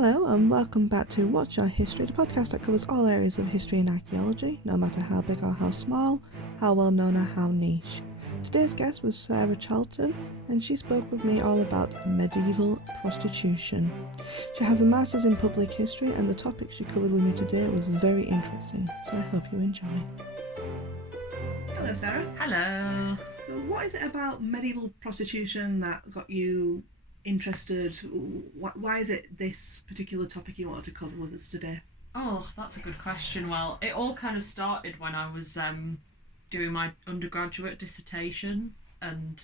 Hello and welcome back to What's Your History, the podcast that covers all areas of history and archaeology, no matter how big or how small, how well known or how niche. Today's guest was Sarah Charlton, and she spoke with me all about medieval prostitution. She has a master's in public history, and the topic she covered with me today was very interesting, so I hope you enjoy. Hello Sarah. Hello. So what is it about medieval prostitution that got you interested? Why is it this particular topic you wanted to cover with us today? Oh, that's a good question. Well, it all kind of started when I was doing my undergraduate dissertation, and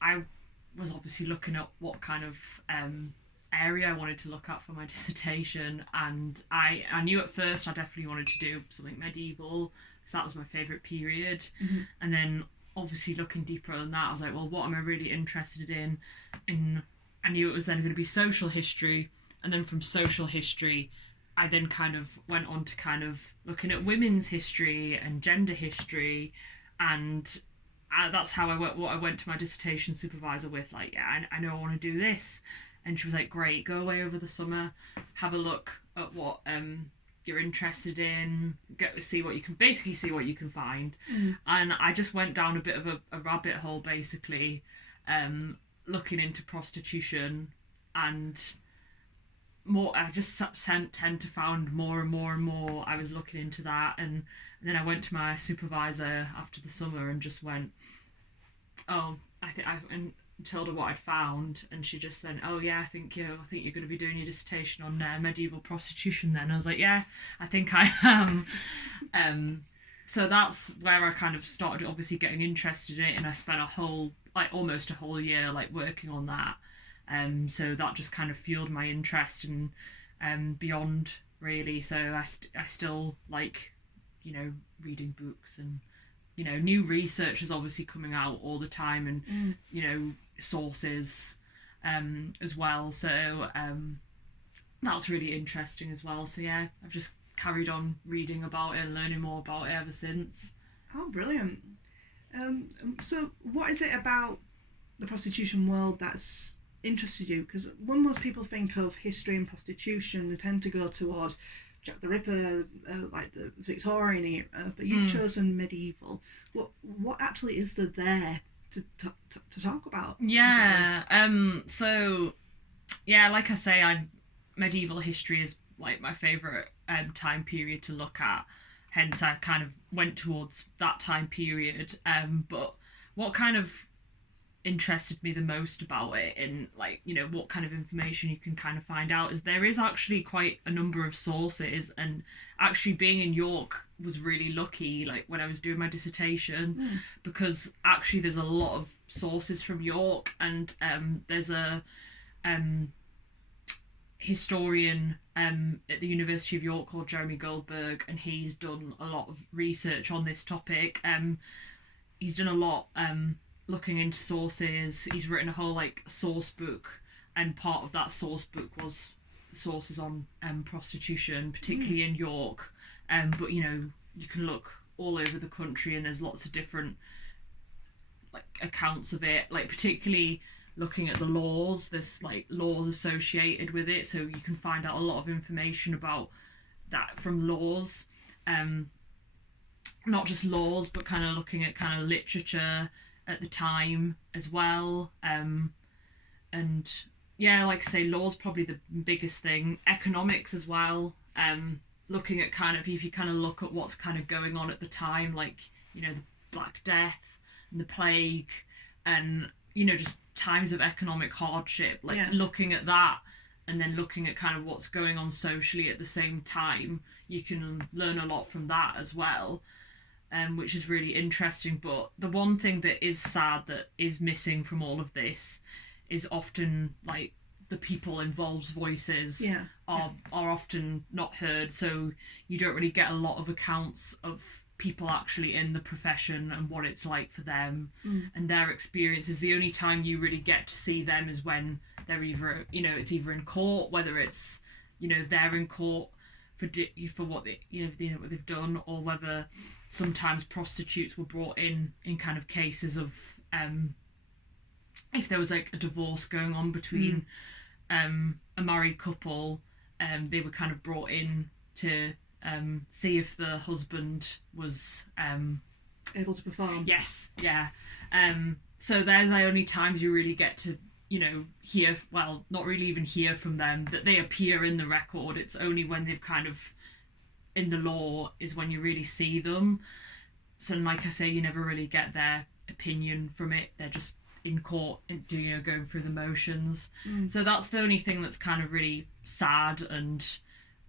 I was obviously looking at what kind of area I wanted to look at for my dissertation, and I knew at first I definitely wanted to do something medieval because that was my favourite period. And then obviously looking deeper on that, I was like, well, what am I really interested in? And I knew it was then going to be social history, and then from social history I then kind of went on to kind of looking at women's history and gender history, and that's how I went to my dissertation supervisor with, like, yeah, I know I want to do this. And she was like, great, go away over the summer, have a look at what you're interested in, see what you can find. And I just went down a bit of a rabbit hole, basically, looking into prostitution, and more I just tend to find more and more I was looking into that. And then I went to my supervisor after the summer and just went, oh, and told her what I'd found, and she just said, oh yeah, I think you're going to be doing your dissertation on medieval prostitution then. I was like, yeah, I think I am. So that's where I kind of started obviously getting interested in it, and I spent almost a whole year working on that. So that just kind of fueled my interest and beyond, really. So I still like, reading books, and new research is obviously coming out all the time, and sources as well. So that's really interesting as well. So yeah, I've just carried on reading about it and learning more about it ever since. Oh, brilliant. So what is it about the prostitution world that's interested you? Because when most people think of history and prostitution, they tend to go towards Jack the Ripper, like the Victorian era, but you've chosen medieval. What actually is there to talk about? Yeah. So yeah, like I say, medieval history is like my favourite time period to look at. Hence, I kind of went towards that time period. But what kind of interested me the most about it, and what kind of information you can kind of find out, is there is actually quite a number of sources. And actually being in York was really lucky, when I was doing my dissertation, because actually there's a lot of sources from York, and there's a historian at the University of York called Jeremy Goldberg, and he's done a lot of research on this topic. He's done a lot looking into sources. He's written a whole source book, and part of that source book was the sources on prostitution, particularly in York. But you can look all over the country, and there's lots of different accounts of it, particularly looking at the laws. There's laws associated with it, so you can find out a lot of information about that from laws. Not just laws, but kind of looking at kind of literature at the time as well. And yeah, like I say, law's probably the biggest thing. Economics as well. Looking at kind of, if you kind of look at what's kind of going on at the time, the Black Death and the plague, and just times of economic hardship, looking at that, and then looking at kind of what's going on socially at the same time, you can learn a lot from that as well. Which is really interesting. But the one thing that is sad that is missing from all of this is often the people involved's voices are often not heard, so you don't really get a lot of accounts of people actually in the profession and what it's like for them and their experiences. The only time you really get to see them is when they're either it's either in court, whether it's they're in court for what what they've done, or whether sometimes prostitutes were brought in kind of cases of if there was a divorce going on between a married couple, they were kind of brought in to see if the husband was able to perform. Yes, yeah. So there's the only times you really get to, hear, well, not really even hear from them, that they appear in the record. It's only when they've kind of, in the law, is when you really see them. So like I say, you never really get their opinion from it. They're just in court, going through the motions. So that's the only thing that's kind of really sad and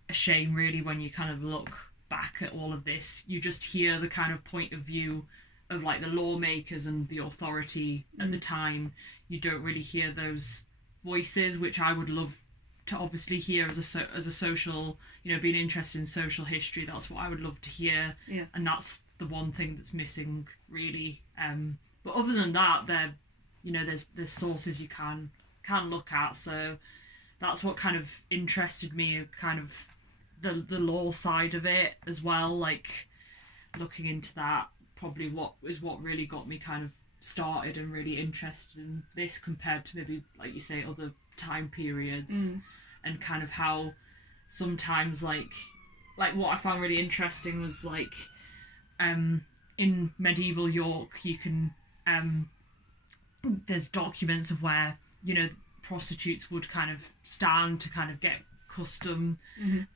a shame, really, when you kind of look back at all of this. You just hear the kind of point of view of like the lawmakers and the authority at the time. You don't really hear those voices, which I would love to obviously hear as a social, being interested in social history. That's what I would love to hear. Yeah. And that's the one thing that's missing, really. But other than that, there's sources you can look at. So that's what kind of interested me, kind of the law side of it as well. Like looking into that, probably what really got me kind of started and really interested in this, compared to maybe, like you say, other time periods. And kind of how sometimes like what I found really interesting was like in medieval York, you can there's documents of where prostitutes would kind of stand to kind of get custom.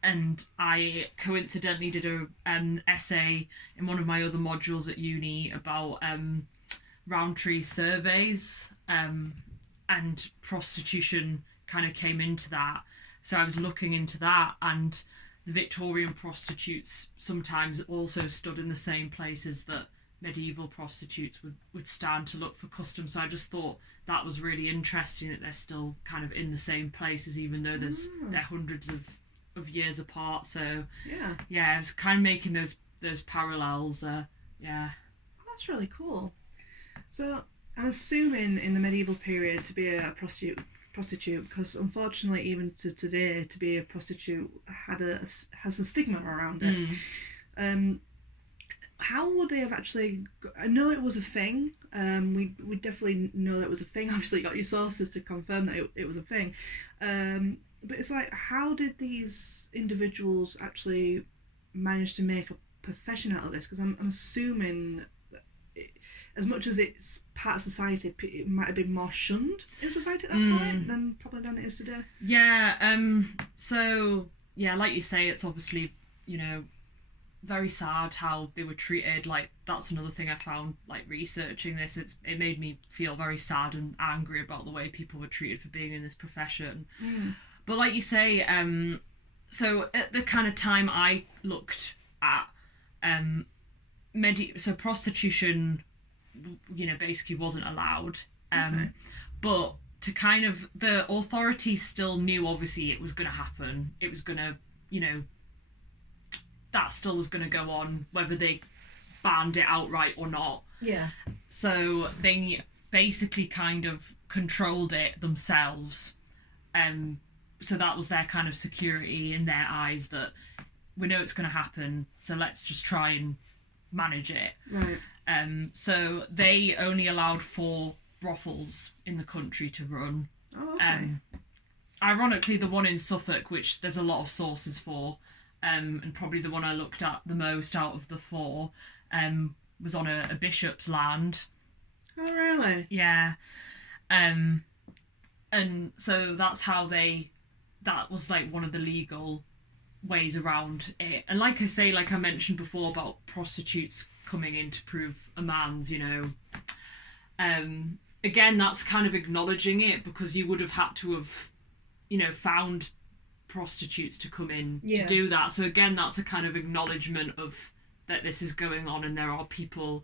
And I coincidentally did an essay in one of my other modules at uni about Roundtree surveys, and prostitution kind of came into that. So I was looking into that, and the Victorian prostitutes sometimes also stood in the same places that medieval prostitutes would stand to look for custom. So I just thought that was really interesting, that they're still kind of in the same places, even though they're hundreds of years apart. So yeah, I was kind of making those parallels. That's really cool. So I'm assuming in the medieval period, to be a prostitute, because unfortunately even to today, to be a prostitute has a stigma around it. How would they have actually... I know it was a thing. We definitely know that it was a thing. Obviously, you got your sources to confirm that it was a thing. But it's like, how did these individuals actually manage to make a profession out of this? Because I'm assuming that as much as it's part of society, it might have been more shunned in society at that point than it is today. Yeah. So yeah, like you say, it's obviously very sad how they were treated. Like, that's another thing I found, like, researching this. It made me feel very sad and angry about the way people were treated for being in this profession. But like you say, so at the kind of time I looked at, so prostitution, basically wasn't allowed. But to kind of, the authorities still knew, obviously, it was going to happen. It was going to, that still was going to go on, whether they banned it outright or not. Yeah. So they basically kind of controlled it themselves. So that was their kind of security in their eyes, that we know it's going to happen, so let's just try and manage it. Right. So they only allowed 4 brothels in the country to run. Oh, okay. Ironically, the one in Suffolk, which there's a lot of sources for, and probably the one I looked at the most out of the 4, was on a bishop's land. Oh, really? Yeah. And so that's how that was like one of the legal ways around it. And like I say, like I mentioned before about prostitutes coming in to prove a man's, again, that's kind of acknowledging it, because you would have had to have, found prostitutes to come in to do that. So again, that's a kind of acknowledgement of that this is going on and there are people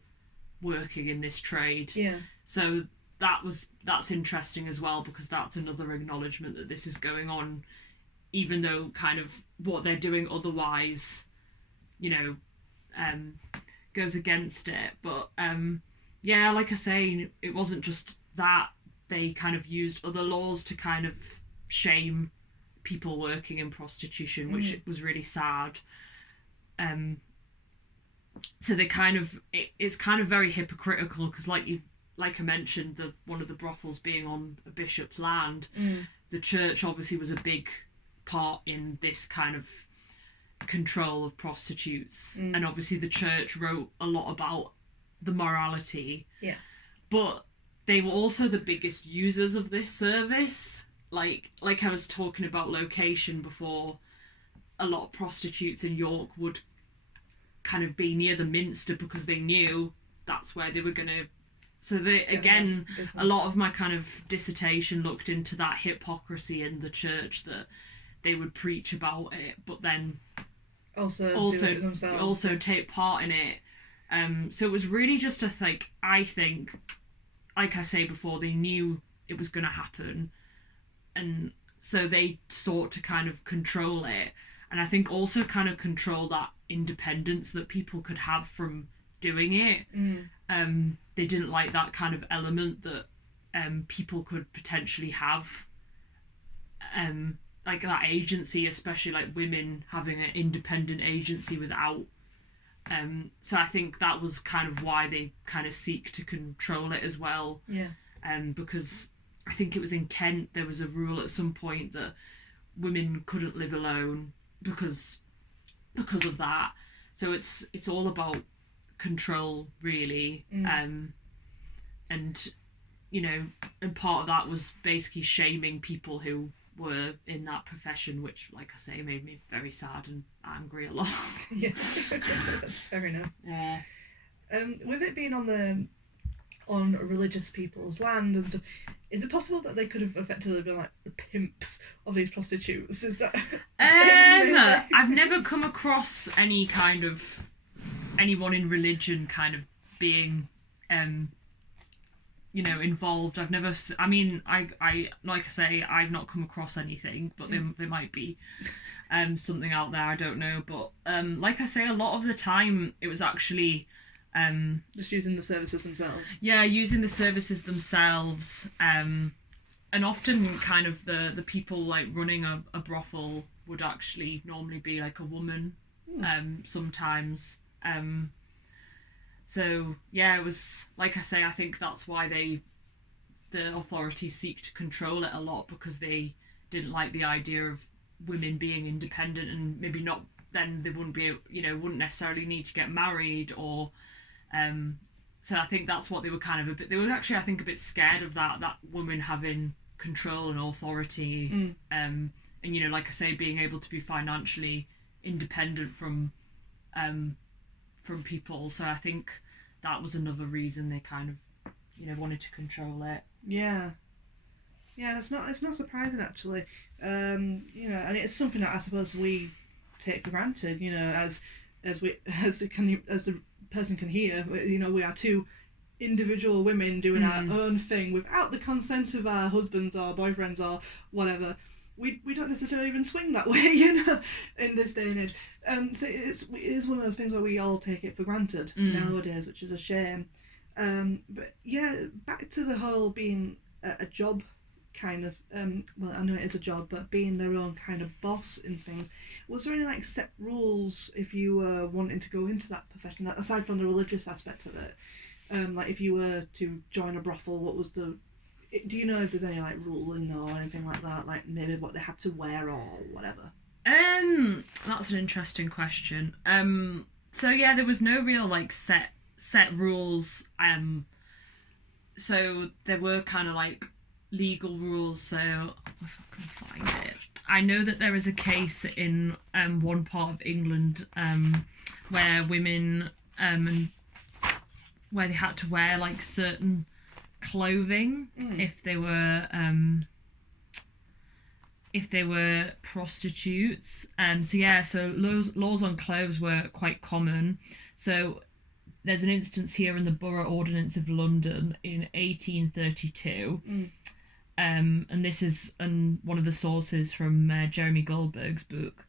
working in this trade. Yeah. So that's interesting as well, because that's another acknowledgement that this is going on, even though kind of what they're doing otherwise, goes against it. But yeah, like I say, it wasn't just that. They kind of used other laws to kind of shame people working in prostitution, which was really sad. So they kind of, it's kind of very hypocritical, because like I mentioned, one of the brothels being on a bishop's land, the church obviously was a big part in this kind of control of prostitutes, and obviously the church wrote a lot about the morality. Yeah. But they were also the biggest users of this service. Like I was talking about location before, a lot of prostitutes in York would kind of be near the Minster because they knew that's where they were going to. So a lot of my kind of dissertation looked into that hypocrisy in the church, that they would preach about it, but then also take part in it. So it was really just I think, like I say before, they knew it was going to happen, and so they sought to kind of control it, and I think also kind of control that independence that people could have from doing it. They didn't like that kind of element that people could potentially have, like that agency, especially like women having an independent agency without. So I think that was kind of why they kind of seek to control it as well. Yeah. Because I think it was in Kent, there was a rule at some point that women couldn't live alone because of that. So it's all about control, really. And you know, and part of that was basically shaming people who were in that profession, which, like I say, made me very sad and angry a lot. Yeah, that's fair enough. Yeah. With it being on religious people's land and stuff, is it possible that they could have effectively been like the pimps of these prostitutes? Is that I've never come across any kind of anyone in religion kind of being you know, involved. I've never, I mean, I like I say, I've not come across anything, but there might be something out there, I don't know. But like I say, a lot of the time it was actually just using the services themselves. Yeah, using the services themselves, and often kind of the people like running a brothel would actually normally be like a woman, sometimes. So yeah, it was, like I say, I think that's why the authorities seek to control it a lot, because they didn't like the idea of women being independent, and maybe not, then they wouldn't be, you know, wouldn't necessarily need to get married, or so I think that's what they were kind of they were actually, I think, a bit scared of that woman having control and authority, and you know, like I say, being able to be financially independent from people. So I think that was another reason they kind of, you know, wanted to control it. Yeah, it's not surprising actually. You know, and it's something that I suppose we take for granted. You know, as the person can hear, you know, we are two individual women doing our own thing without the consent of our husbands or boyfriends or whatever. We don't necessarily even swing that way, you know, in this day and age. So it is one of those things where we all take it for granted nowadays, which is a shame. But yeah, back to the whole being a job kind of, well, I know it is a job, but being their own kind of boss in things. Was there any like set rules if you were wanting to go into that profession, aside from the religious aspect of it? Like if you were to join a brothel, what was do you know if there's any like ruling or anything like that, like maybe what they had to wear or whatever? That's an interesting question. So yeah, there was no real like set rules. So there were kind of like legal rules. So if I can find it, I know that there is a case in one part of England where women where they had to wear like certain clothing if they were prostitutes. So laws on clothes were quite common. So there's an instance here in the Borough Ordinance of London in 1832, and this is one of the sources from Jeremy Goldberg's book.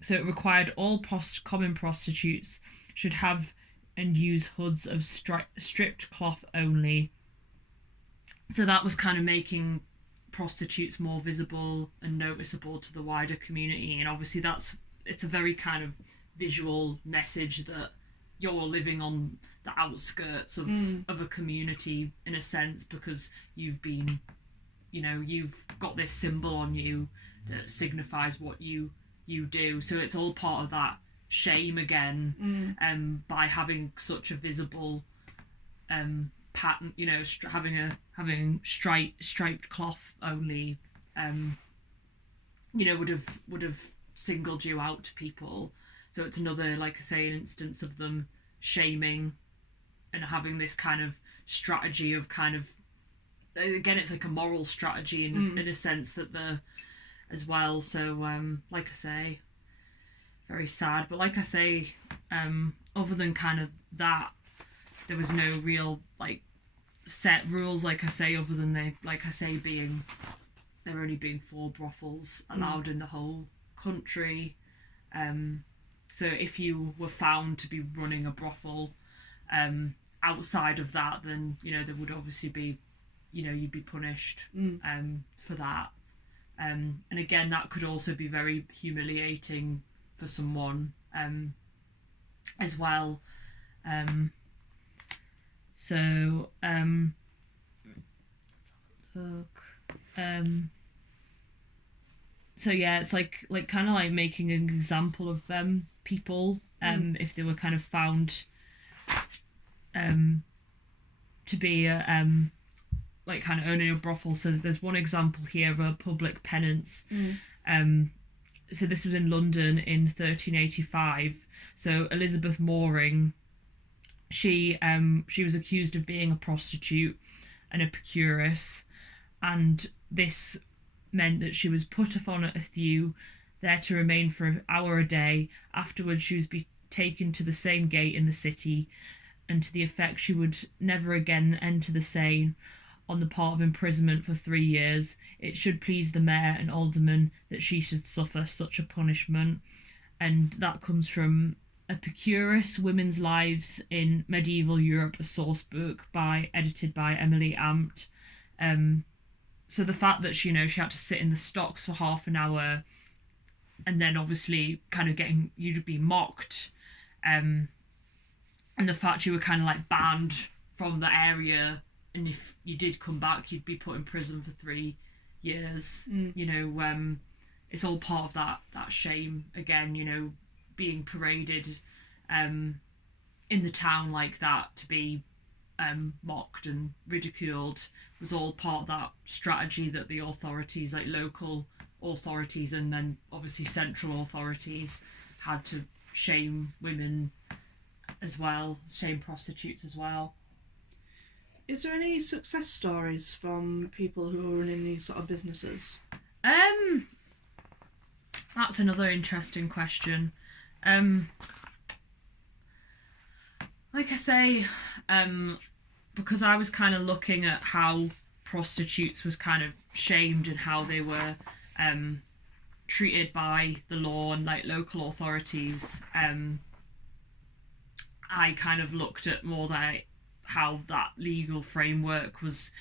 So it required all common prostitutes should have and use hoods of stripped cloth only. So that was kind of making prostitutes more visible and noticeable to the wider community, and obviously it's a very kind of visual message that you're living on the outskirts of a community in a sense, because you've been you've got this symbol on you that signifies what you do. So it's all part of that shame again, by having such a visible pattern, having striped cloth only, would have singled you out to people. So it's another, like I say, an instance of them shaming and having this kind of strategy of kind of, again, it's like a moral strategy in a sense that as well. So like I say, very sad. But like I say, other than kind of that, there was no real like set rules, like I say, other than there only being 4 brothels allowed in the whole country. So if you were found to be running a brothel outside of that, then there would obviously be, you'd be punished for that. And again, that could also be very humiliating for someone as well. So so yeah, it's like kind of like making an example of people if they were kind of found to be like kind of owning a brothel. So there's one example here of a public penance. So this was in London in 1385. So Elizabeth Moring, she was accused of being a prostitute and a procuress, and this meant that she was put upon a thew, there to remain for an hour a day. Afterwards she was taken to the same gate in the city, and to the effect she would never again enter the same, on the part of imprisonment for 3 years. It should please the mayor and aldermen that she should suffer such a punishment. And that comes from A Procuress, Women's Lives in Medieval Europe, a source book edited by Emily Amt. So the fact that she had to sit in the stocks for half an hour, and then obviously kind of you'd be mocked, and the fact you were kind of like banned from the area, and if you did come back, you'd be put in prison for 3 years. It's all part of that shame again. Being paraded in the town like that, to be mocked and ridiculed, was all part of that strategy that the authorities, like local authorities and then obviously central authorities, had to shame women as well, shame prostitutes as well. Is there any success stories from people who are running these sort of businesses? That's another interesting question. Like I say, because I was kind of looking at how prostitutes was kind of shamed and how they were treated by the law and like local authorities, I kind of looked at more like how that legal framework was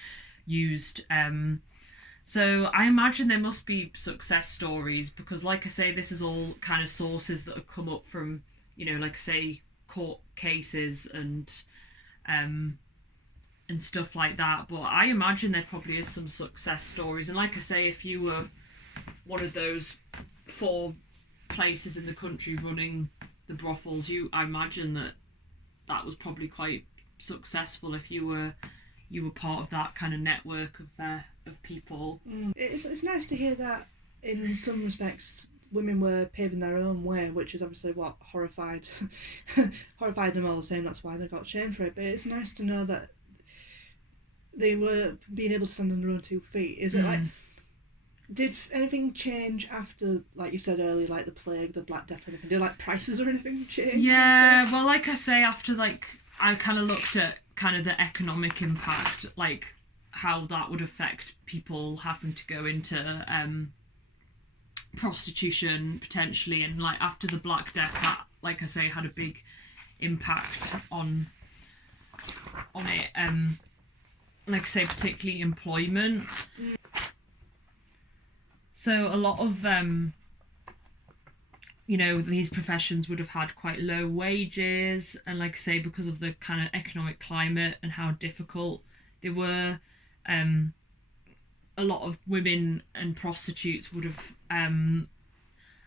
used. So I imagine there must be success stories, because like I say, this is all kind of sources that have come up from, like I say, court cases and stuff like that. But I imagine there probably is some success stories. And like I say, if you were one of those 4 places in the country running the brothels, I imagine that was probably quite successful if you were part of that kind of network of people. It's nice to hear that in some respects women were paving their own way, which is obviously what horrified them all, saying that's why they got shamed for it. But it's nice to know that they were being able to stand on their own 2 feet. Is it like, did anything change after, like you said earlier, like the plague, the Black Death, or anything? Did like prices or anything change? Yeah, well, like I say, after I kind of looked at kind of the economic impact, like how that would affect people having to go into prostitution potentially, and like after the Black Death, that, like I say, had a big impact on it. Like I say, particularly employment. So a lot of these professions would have had quite low wages, and like I say, because of the kind of economic climate and how difficult they were, a a lot of women and prostitutes would have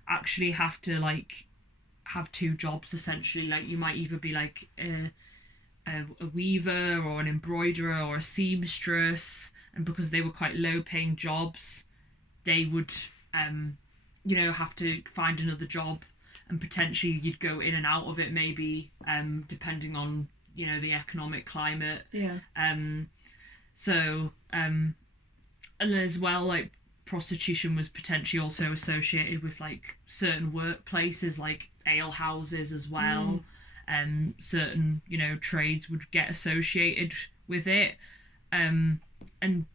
actually have to like have two jobs essentially. Like you might either be like a weaver or an embroiderer or a seamstress, and because they were quite low paying jobs, they would have to find another job, and potentially you'd go in and out of it maybe depending on the economic climate. And as well, like prostitution was potentially also associated with like certain workplaces like ale houses as well. Certain trades would get associated with it, and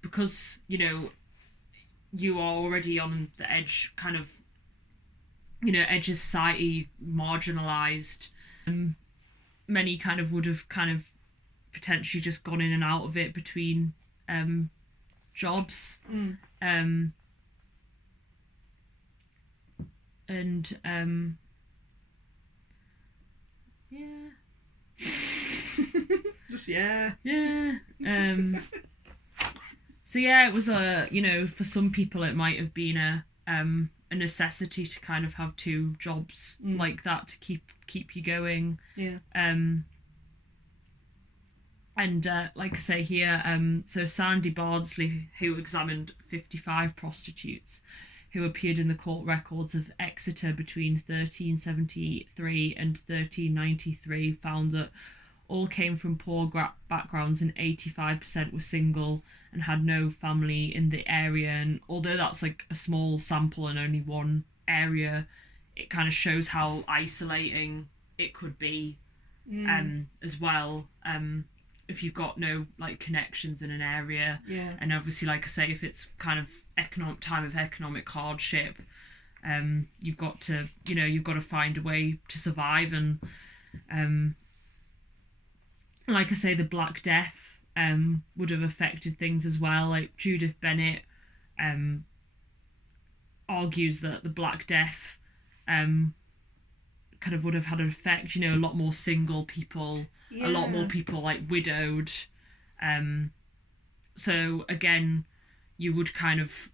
because you are already on the edge, kind of edge of society, marginalized, many kind of would have kind of potentially just gone in and out of it between jobs. So it was for some people it might have been a necessity to kind of have two jobs like that to keep you going. Like I say here, so Sandy Bardsley, who examined 55 prostitutes who appeared in the court records of Exeter between 1373 and 1393, found that all came from poor backgrounds and 85% were single and had no family in the area. And although that's like a small sample and only one area, it kind of shows how isolating it could be as well. If you've got no like connections in an area, and obviously, like I say, if it's kind of time of economic hardship, you've got to find a way to survive. And like I say, the Black Death would have affected things as well. Like Judith Bennett argues that the Black Death kind of would have had an effect, a lot more single people, a lot more people like widowed. So again, you would kind of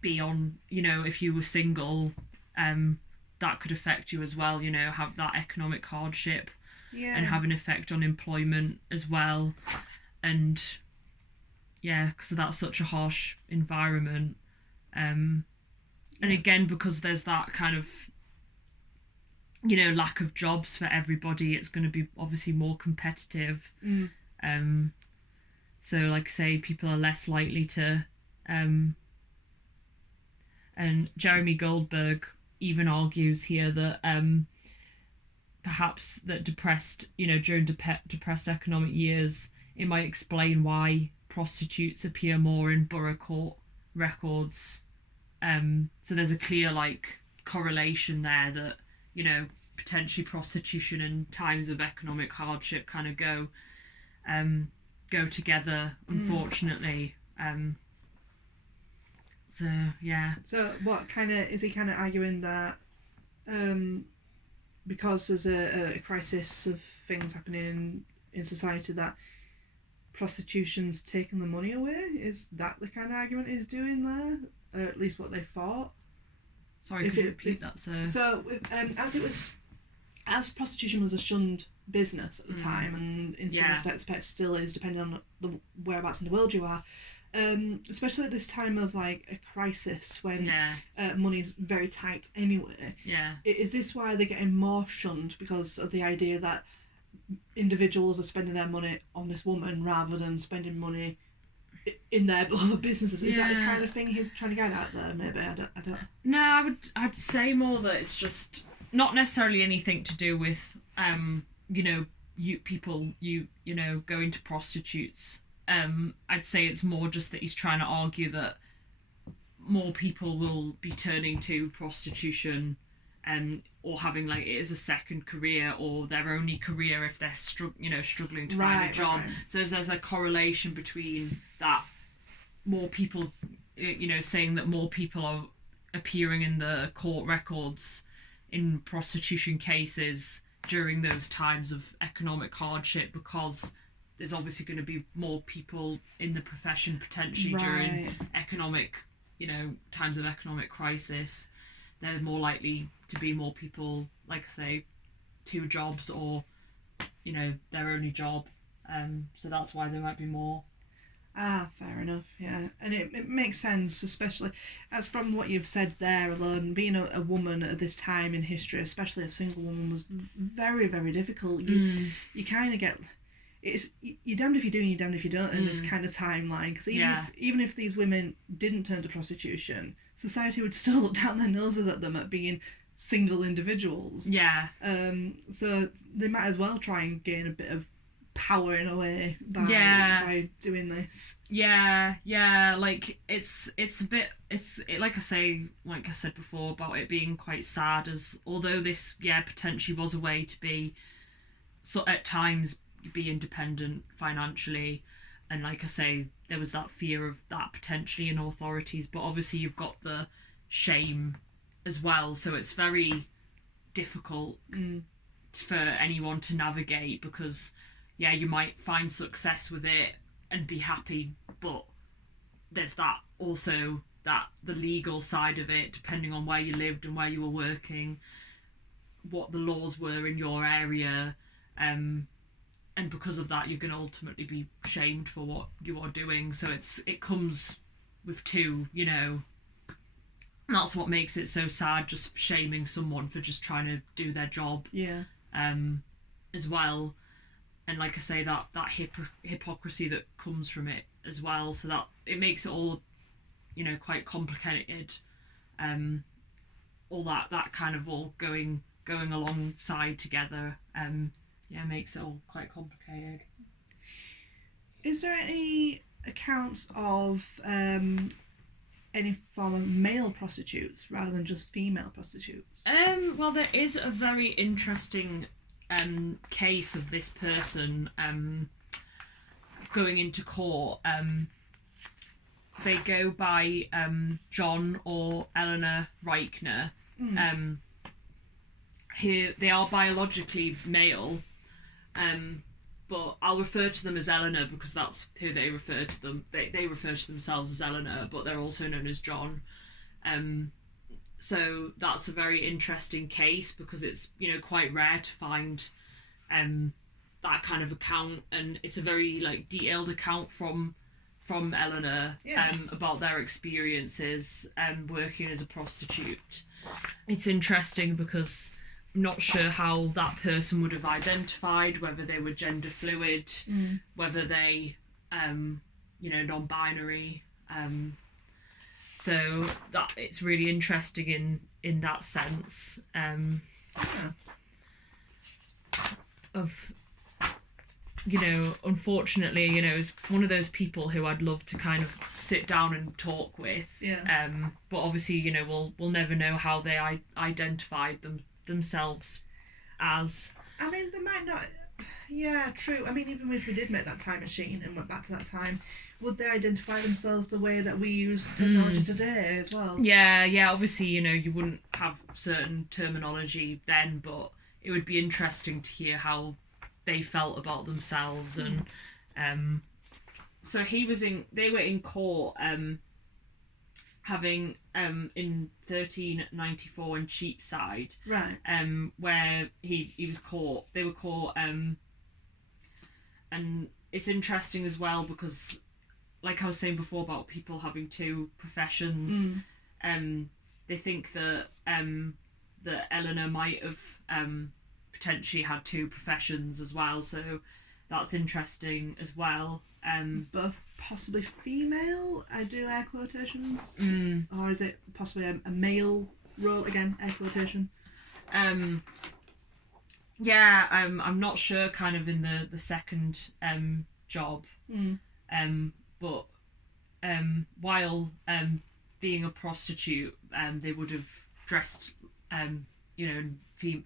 be on, if you were single, that could affect you as well, have that economic hardship and have an effect on employment as well. And because that's such a harsh environment. And again, because there's that kind of lack of jobs for everybody, it's going to be obviously more competitive. So like I say, people are less likely to and Jeremy Goldberg even argues here that perhaps that during depressed economic years, it might explain why prostitutes appear more in borough court records. So there's a clear like correlation there that potentially prostitution and times of economic hardship kind of go together, unfortunately. So what kind of is he kind of arguing that because there's a crisis of things happening in society, that prostitution's taking the money away? Is that the kind of argument he's doing there, or at least what they thought? Sorry, could you repeat that, sir? So as prostitution was a shunned business at the time, and in some respects still is, depending on the whereabouts in the world you are, especially at this time of like a crisis when money is very tight anyway. Is this why they're getting more shunned, because of the idea that individuals are spending their money on this woman rather than spending money in their other businesses? Is that the kind of thing he's trying to get at there? Maybe I don't. No, I'd say more that it's just not necessarily anything to do with people going to prostitutes. I'd say it's more just that he's trying to argue that more people will be turning to prostitution or having like it as a second career, or their only career if they're struggling to find a job. Right. So there's a correlation between that, more people saying that more people are appearing in the court records in prostitution cases during those times of economic hardship, because there's obviously going to be more people in the profession potentially during economic, times of economic crisis. There's more likely to be more people, like I say, 2 jobs or, their only job. So that's why there might be more. Fair enough, yeah. And it makes sense, especially as from what you've said there alone, being a woman at this time in history, especially a single woman, was very, very difficult. You kind of get... you're damned if you do and you're damned if you don't in this kind of timeline, because even if these women didn't turn to prostitution, society would still look down their noses at them at being single individuals. Yeah. So they might as well try and gain a bit of power in a way by doing this. Like it's like I said before about it being quite sad, as although this potentially was a way to be, so at times, be independent financially, and like I say, there was that fear of that potentially in authorities, but obviously you've got the shame as well, so it's very difficult for anyone to navigate, because you might find success with it and be happy, but there's that also, that the legal side of it, depending on where you lived and where you were working, what the laws were in your area, and because of that you're going to ultimately be shamed for what you are doing. So it comes with 2, and that's what makes it so sad, just shaming someone for just trying to do their job as well. And like I say, that hypocrisy that comes from it as well, so that it makes it all quite complicated, all that kind of all going alongside together, makes it all quite complicated. Is there any accounts of any form of male prostitutes rather than just female prostitutes? Well, there is a very interesting case of this person going into court. They go by John or Eleanor Reichner. Here they are biologically male, but I'll refer to them as Eleanor because that's who they refer to them. They refer to themselves as Eleanor, but they're also known as John. So that's a very interesting case because it's quite rare to find that kind of account, and it's a very detailed account from Eleanor about their experiences working as a prostitute. It's interesting because I'm not sure how that person would have identified, whether they were gender fluid, whether they non-binary. So that it's really interesting in that sense. Of unfortunately, is one of those people who I'd love to kind of sit down and talk with. But obviously, we'll never know how they identified themselves as. I mean, they might not. Yeah, true. I mean, even if we did make that time machine and went back to that time, would they identify themselves the way that we use technology today as well? Yeah. Obviously, you wouldn't have certain terminology then, but it would be interesting to hear how they felt about themselves. And so they were in court having in 1394 in Cheapside, right? Where he was caught. They were caught, and it's interesting as well because, like I was saying before about people having 2 professions, they think that that Eleanor might have potentially had 2 professions as well. So that's interesting as well. Both possibly female, I do air quotations, or is it possibly a male role, again air quotation? I'm not sure kind of in the second job, but while being a prostitute, they would have dressed in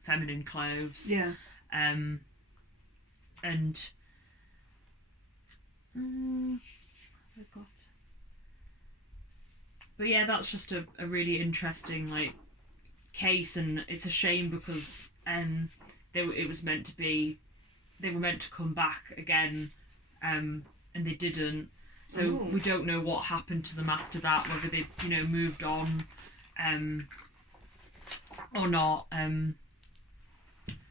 feminine clothes, and I forgot. But yeah, that's just a really interesting case, and it's a shame because they were meant to come back again and they didn't. So we don't know what happened to them after that, whether they, moved on, or not.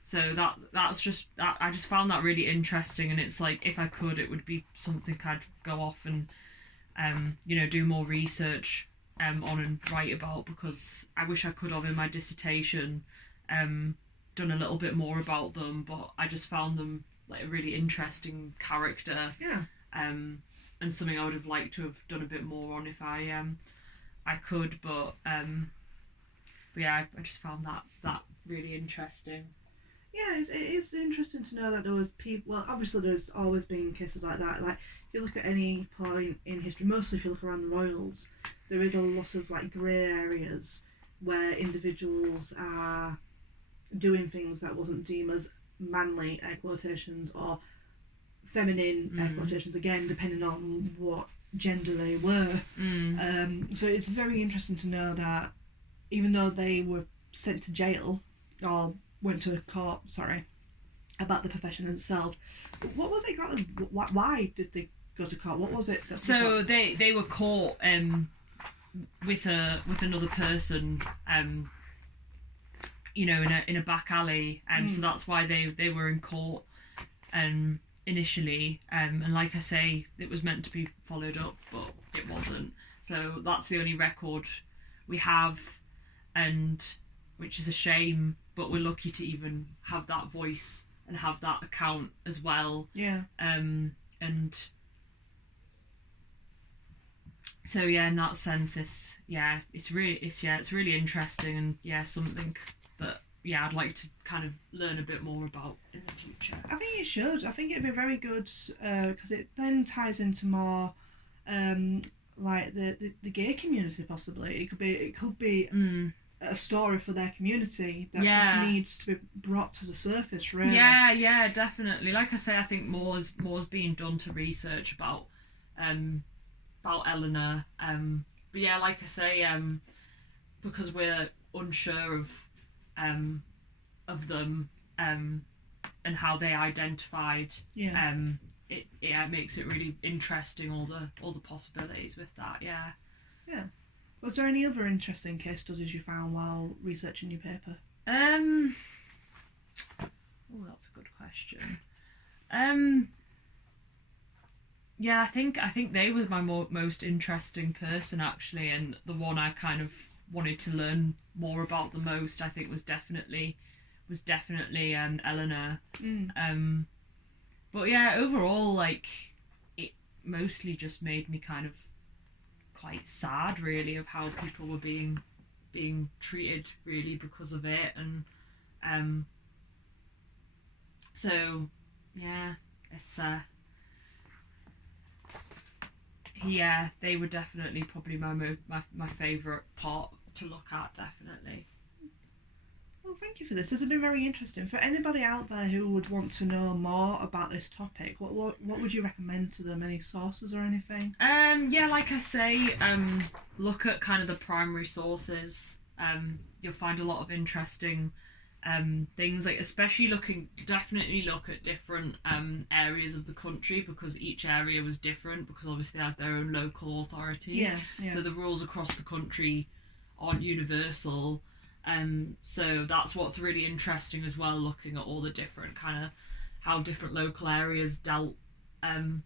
So that's just that. I just found that really interesting, and it's like, if I could, it would be something I'd go off and do more research on and write about, because I wish I could have in my dissertation done a little bit more about them, but I just found them like a really interesting character. Yeah. And something I would have liked to have done a bit more on if I could, but yeah, I just found that really interesting. Yeah, it is interesting to know that there was people. Well, obviously there's always been cases like that. Like, if you look at any point in history, mostly if you look around the royals, there is a lot of like grey areas where individuals are doing things that wasn't deemed as manly, air quotations, or feminine, air quotations, again, depending on what gender they were. So it's very interesting to know that even though they were sent to jail, or went to court, about the profession itself, what was it exactly? Why did they go to court? What was it? So they were caught with another person, in a back alley, so that's why they were in court initially, and like I say, it was meant to be followed up, but it wasn't. So that's the only record we have, and which is a shame, but we're lucky to even have that voice and have that account as well. Yeah. And so yeah, in that sense, it's really interesting, and something that I'd like to kind of learn a bit more about in the future. I think you should. I think it'd be very good, because it then ties into more like the gay community, possibly. It could be a story for their community that just needs to be brought to the surface, really. Yeah, definitely. Like I say, I think more's being done to research about Eleanor. But yeah, like I say, because we're unsure of them and how they identified. It makes it really interesting, all the possibilities with that. Yeah. Was there any other interesting case studies you found while researching your paper? Oh, that's a good question. Yeah, I think they were my most interesting person, actually, and the one I kind of wanted to learn more about the most, I think, was definitely Eleanor. But yeah, overall, like, it mostly just made me kind of quite sad, really, of how people were being treated, really, because of it. And so yeah, it's they were definitely probably my favourite part to look at, definitely. Well, thank you for this. This has been very interesting. For anybody out there who would want to know more about this topic, what would you recommend to them? Any sources or anything? Like I say, look at kind of the primary sources. You'll find a lot of interesting things, like definitely look at different areas of the country, because each area was different, because obviously they have their own local authority. Yeah. So the rules across the country aren't universal. So that's what's really interesting as well, looking at all the different kind of how different local areas dealt and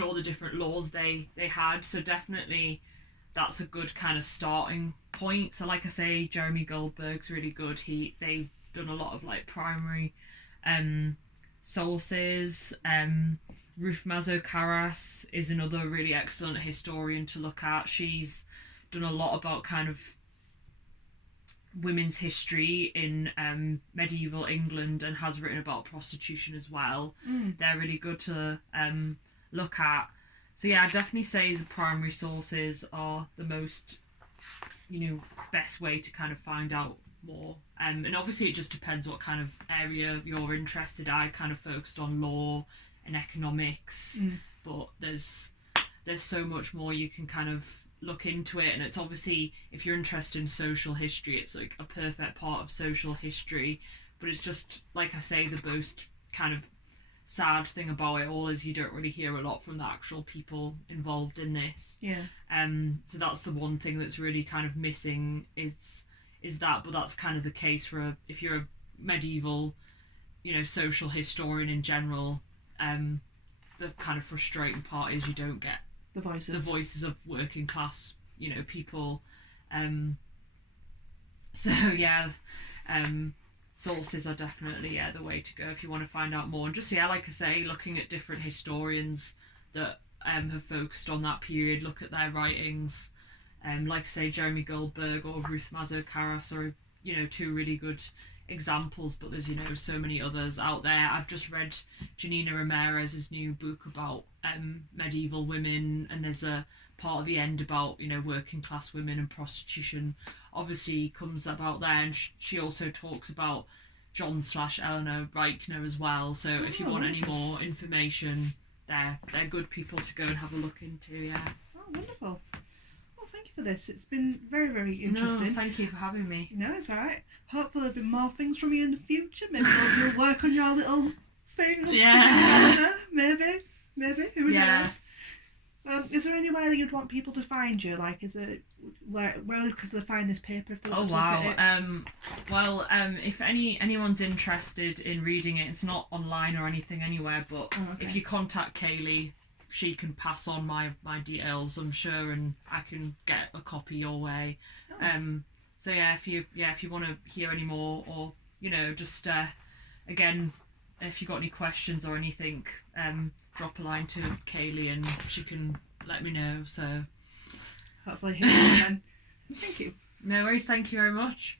all the different laws they had. So definitely that's a good kind of starting point. So like I say, Jeremy Goldberg's really good. They've done a lot of like primary sources. Ruth Mazo Karras is another really excellent historian to look at. She's done a lot about kind of women's history in medieval England, and has written about prostitution as well. They're really good to look at. So yeah, I'd definitely say the primary sources are the most, best way to kind of find out more. And obviously it just depends what kind of area you're interested in. I kind of focused on law and economics, but there's so much more you can kind of look into it. And it's obviously, if you're interested in social history, it's like a perfect part of social history, but it's just, like I say, the most kind of sad thing about it all is you don't really hear a lot from the actual people involved in this. Yeah. So that's the one thing that's really kind of missing is that, but that's kind of the case for if you're a medieval, social historian in general. The kind of frustrating part is you don't get The voices of working class, people. So yeah, sources are definitely the way to go if you want to find out more. And just like I say, looking at different historians that have focused on that period, look at their writings. Like I say, Jeremy Goldberg or Ruth Mazo Karras are two really good examples, but there's so many others out there. I've just read Janina Ramirez's new book about medieval women, and there's a part at the end about working class women and prostitution obviously comes about there, and she also talks about John/Eleanor Reichner as well. So if you want any more information, they're good people to go and have a look into. Yeah. Oh, wonderful. Well, thank you for this. It's been very, very interesting. No, thank you for having me. No, it's all right. Hopefully there'll be more things from you in the future. Maybe you'll work on your little thing. Yeah. Maybe. Who knows? Is there anywhere that you'd want people to find you? Like, is it where could they find this paper if they want to look at it? If anyone's interested in reading it, it's not online or anything anywhere. But if you contact Kaylee, she can pass on my details, I'm sure, and I can get a copy your way. So if you want to hear any more, or just again, if you got any questions or anything, drop a line to Kaylee and she can let me know. So hopefully hear you then. Thank you. No worries. Thank you very much.